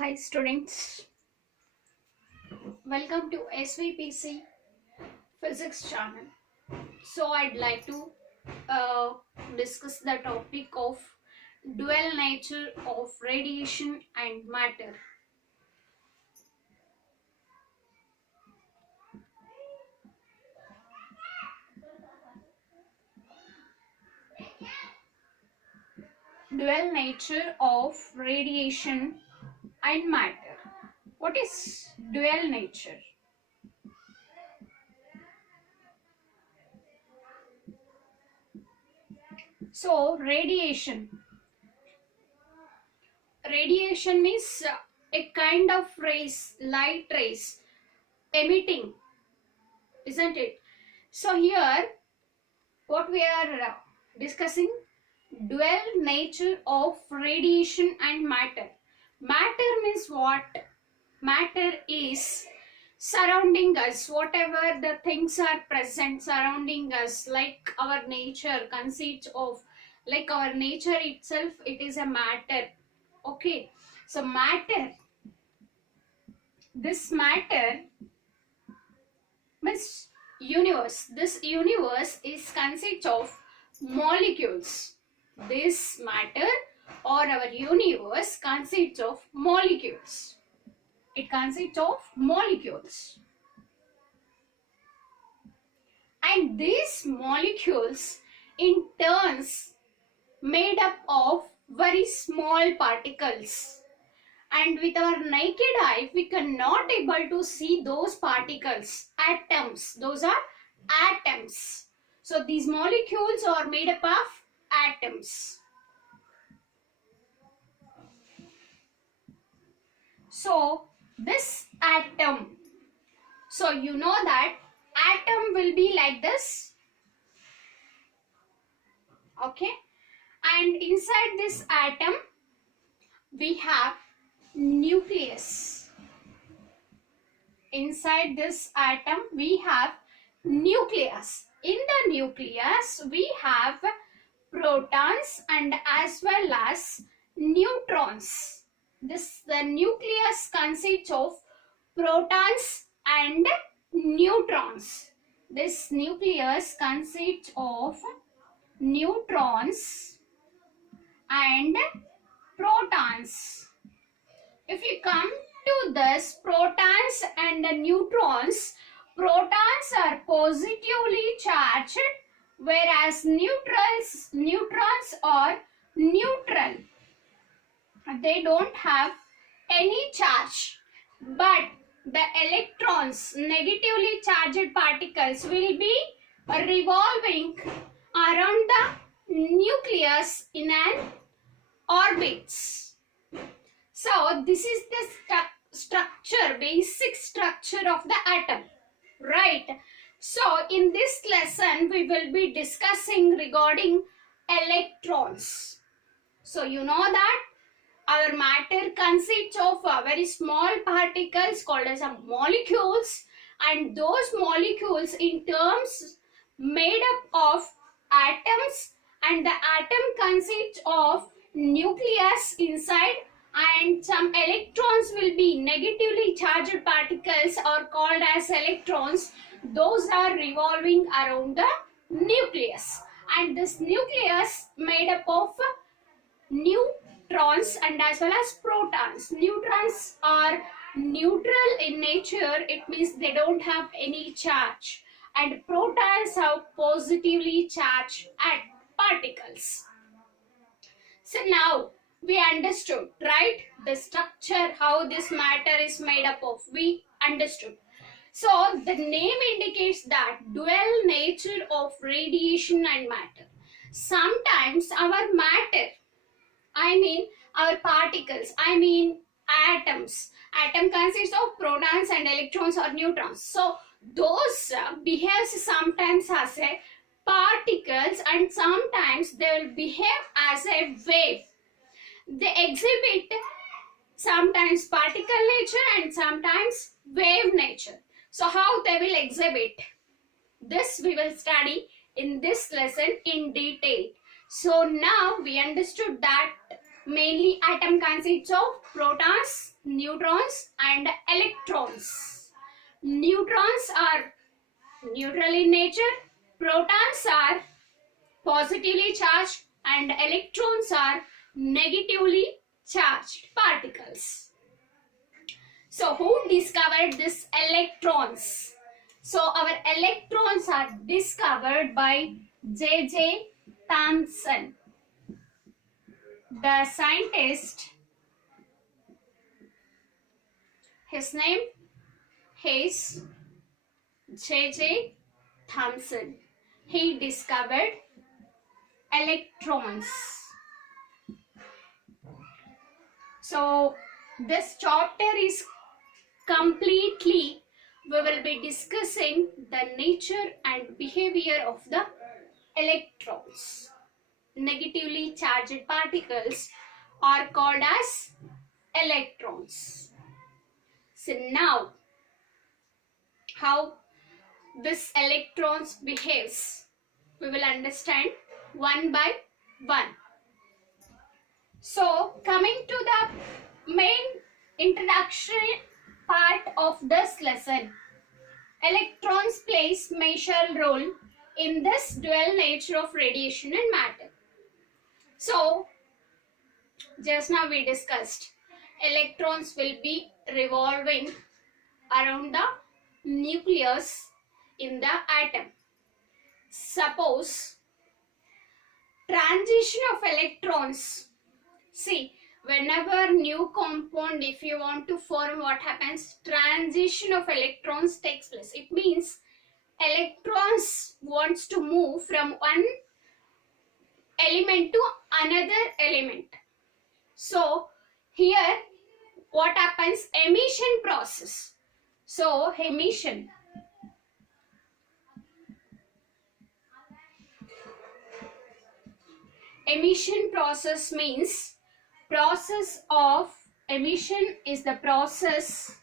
Hi students, welcome to SVPC Physics channel. So I'd like to uh, discuss the topic of dual nature of radiation and matter. Dual nature of radiation and matter. What is dual nature? So radiation means a kind of rays, light rays emitting, isn't it? So here what we are discussing, dual nature of radiation and matter. Matter means what? Matter is surrounding us, whatever the things are present surrounding us, like our nature consists of, like our nature itself, it is a matter. Okay, so matter, this matter means universe. This universe is consists of molecules. This matter or our universe consists of molecules. It consists of molecules. And these molecules in turns made up of very small particles. And with our naked eye, we cannot able to see those particles, atoms. Those are atoms. So these molecules are made up of atoms. So this atom, so you know that atom will be like this. Okay. And inside this atom, we have nucleus. Inside this atom we have nucleus. In the nucleus we have protons and as well as neutrons. The nucleus consists of protons and neutrons. This nucleus consists of neutrons and protons. If you come to this protons and the neutrons, protons are positively charged, whereas neutrons are neutral. They don't have any charge, but the electrons, negatively charged particles, will be revolving around the nucleus in an orbit. So this is the structure, basic structure of the atom, right? So in this lesson we will be discussing regarding electrons. So you know that our matter consists of very small particles called as molecules, and those molecules in terms made up of atoms, and the atom consists of nucleus inside, and some electrons will be negatively charged particles are called as electrons. Those are revolving around the nucleus, and this nucleus made up of neutrons and as well as protons. Neutrons are neutral in nature, it means they don't have any charge, and protons have positively charged particles. So now we understood, right? The structure, how this matter is made up of, we understood. So the name indicates that dual nature of radiation and matter. Sometimes our matter, I mean our particles, I mean atoms. Atom consists of protons and electrons or neutrons. So those behaves sometimes as a particles, and sometimes they will behave as a wave. They exhibit sometimes particle nature and sometimes wave nature. So how they will exhibit, this we will study in this lesson in detail. So now we understood that mainly atom consists of protons neutrons and electrons. Neutrons are neutral in nature, protons are positively charged, and electrons are negatively charged particles. So who discovered this electrons? So our electrons are discovered by J.J. Thomson. The scientist, his name is J.J. Thomson. He discovered electrons. So this chapter is completely, we will be discussing the nature and behavior of the electrons. Negatively charged particles are called as electrons. So now, how this electrons behaves, we will understand one by one. So coming to the main introduction part of this lesson, electrons plays major role in this dual nature of radiation and matter. So just now we discussed electrons will be revolving around the nucleus in the atom. Suppose transition of electrons, see, whenever new compound, if you want to form, what happens? Transition of electrons takes place. It means electrons wants to move from one element to another element. So here what happens? Emission process. So emission process means process of emission is the process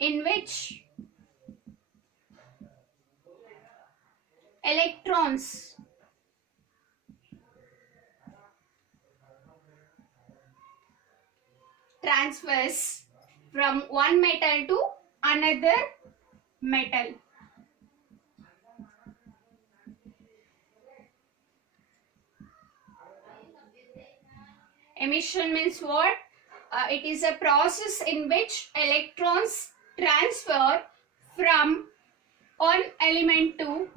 in which electrons transfers from one metal to another metal. Emission means what? It is a process in which electrons transfer from one element to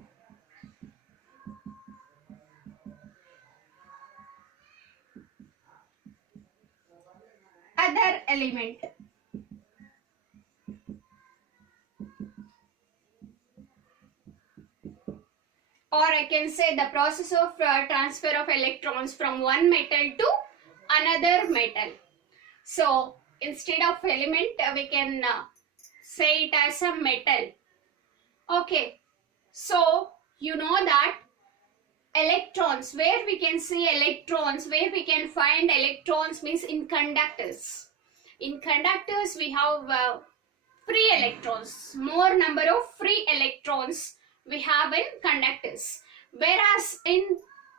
other element. Or I can say the process of transfer of electrons from one metal to another metal. So instead of element, we can say it as a metal. Okay, so you know that electrons, where we can see electrons, where we can find electrons means in conductors. In conductors we have free electrons, more number of free electrons we have in conductors, whereas in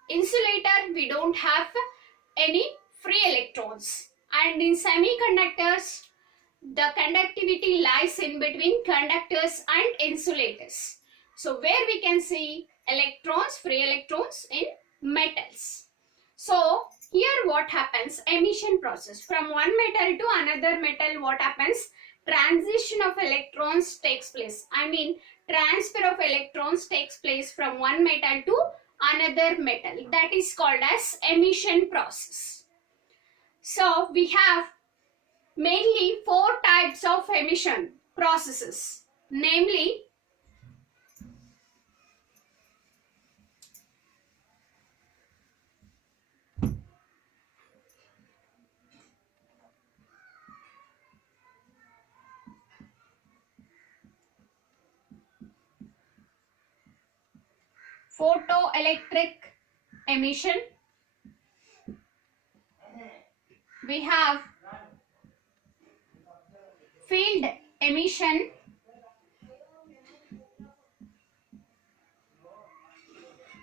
insulator we don't have any free electrons. And in semiconductors, the conductivity lies in between conductors and insulators. So where we can see electrons, free electrons in metals. So here what happens? Emission process. From one metal to another metal, what happens? Transition of electrons takes place. I mean, transfer of electrons takes place from one metal to another metal. That is called as emission process. So we have mainly 4 types of emission processes, namely photoelectric emission, we have field emission,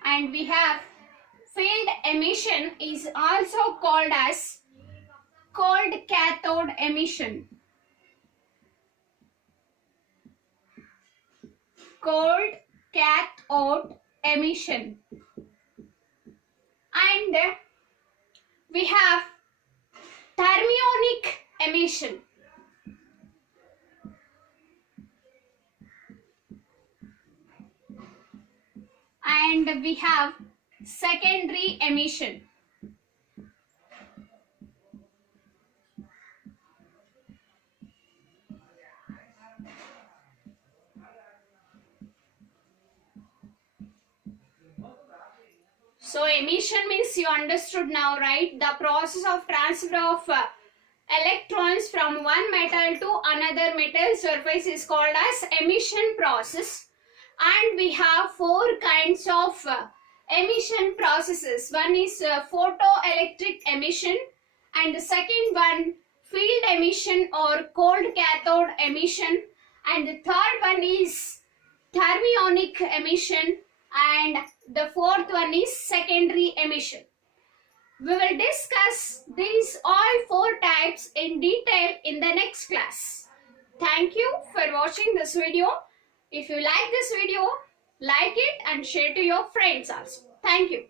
and we have field emission is also called as cathode emission. Cold cathode emission. And we have thermionic emission. And we have secondary emission. So emission means you understood now, right? The process of transfer of electrons from one metal to another metal surface is called as emission process. And we have four kinds of emission processes. One is photoelectric emission, and the second one field emission or cold cathode emission, and the third one is thermionic emission, and the fourth one is secondary emission. We will discuss these all four types in detail in the next class. Thank you for watching this video. If you like this video, like it and share to your friends also. Thank you.